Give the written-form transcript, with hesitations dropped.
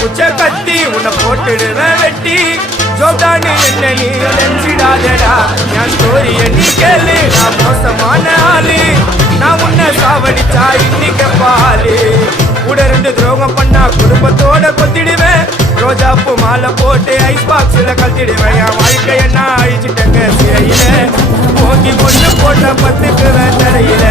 குச்ச கத்தி உன்னை போட்டுடுவேன் வெட்டி ஜோதானு என்ன நீ நினைச்சிடாதடா என் ஸ்டோரிய நீ கேளு நான் மோசமான ஆளு நான் உன்னை சாவடிச்சா இன்னைக்கு பாலு கூட 2 துரோகம் பண்ணா குடும்பத்தோட கொத்திடுவேன் ரோஜாப்பு மாலை போட்டு ஐஸ் பாக்ஸ்ல கழட்டிடுவேன் என் வாழ்க்கைய நான் அழிச்சிட்டேங்க சிறையில போக்கி பொண்ணு போட்ட பத்துக்குவேன் தரையில